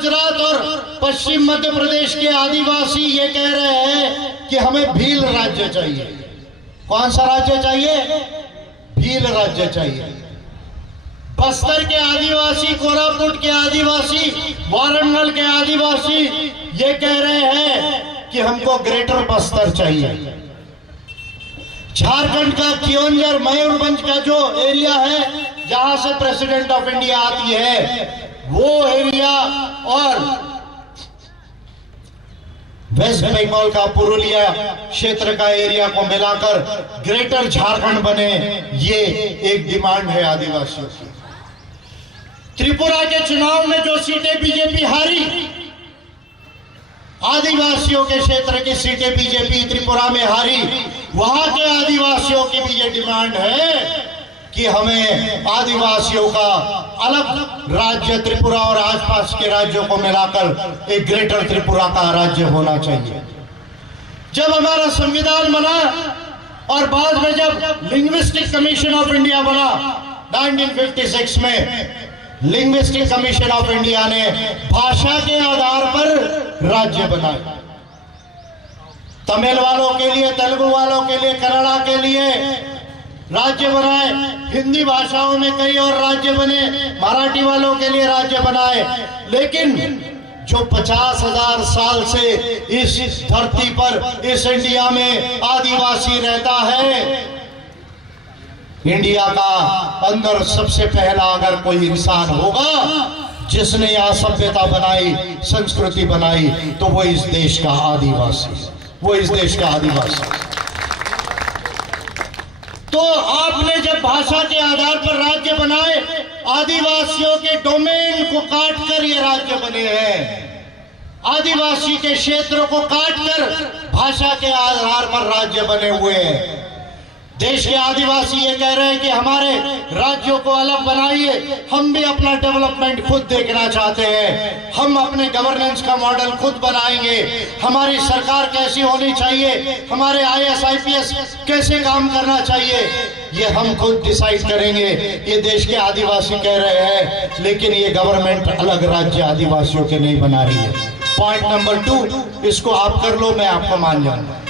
गुजरात और पश्चिम मध्य प्रदेश के आदिवासी ये कह रहे हैं कि हमें भील राज्य चाहिए। कौन सा राज्य चाहिए? भील राज्य चाहिए। बस्तर के आदिवासी, कोरापुट के आदिवासी, वारंगल के आदिवासी ये कह रहे हैं कि हमको ग्रेटर बस्तर चाहिए। झारखंड का क्योंझर, मयूरभंज का जो एरिया है जहां से प्रेसिडेंट ऑफ इंडिया आती है, वो एरिया और वेस्ट बंगाल का पुरुलिया क्षेत्र का एरिया को मिलाकर ग्रेटर झारखंड बने, ये एक डिमांड है आदिवासियों की। त्रिपुरा के चुनाव में जो सीटें बीजेपी हारी, आदिवासियों के क्षेत्र की सीटें बीजेपी त्रिपुरा में हारी, वहां के आदिवासियों की भी ये डिमांड है कि हमें आदिवासियों का अलग राज्य त्रिपुरा और आसपास के राज्यों को मिलाकर एक ग्रेटर त्रिपुरा का राज्य होना चाहिए। जब हमारा संविधान बना और बाद में जब लिंग्विस्टिक कमीशन ऑफ इंडिया बना 1956 में, लिंग्विस्टिक कमीशन ऑफ इंडिया ने भाषा के आधार पर राज्य बनाए। तमिल वालों के लिए, तेलुगु वालों के लिए, कन्नड़ा के लिए राज्य बनाए, हिंदी भाषाओं में कई और राज्य बने, मराठी वालों के लिए राज्य बनाए। लेकिन जो 50,000 साल से इस धरती पर, इस इंडिया में आदिवासी रहता है, इंडिया का अंदर सबसे पहला अगर कोई इंसान होगा जिसने यहाँ सभ्यता बनाई, संस्कृति बनाई, तो वो इस देश का आदिवासी, वो इस देश का आदिवासी। तो आपने जब भाषा के आधार पर राज्य बनाए, आदिवासियों के डोमेन को काटकर ये राज्य बने हैं। आदिवासी के क्षेत्रों को काटकर भाषा के आधार पर राज्य बने हुए हैं। देश के आदिवासी ये कह रहे हैं कि हमारे राज्यों को अलग बनाइए, हम भी अपना डेवलपमेंट खुद देखना चाहते हैं, हम अपने गवर्नेंस का मॉडल खुद बनाएंगे, हमारी सरकार कैसी होनी चाहिए, हमारे IAS IPS कैसे काम करना चाहिए, ये हम खुद डिसाइड करेंगे, ये देश के आदिवासी कह रहे हैं। लेकिन ये गवर्नमेंट अलग राज्य आदिवासियों के नहीं बना रही है। पॉइंट नंबर 2, इसको आप कर लो, मैं आपको मान जाऊंगा।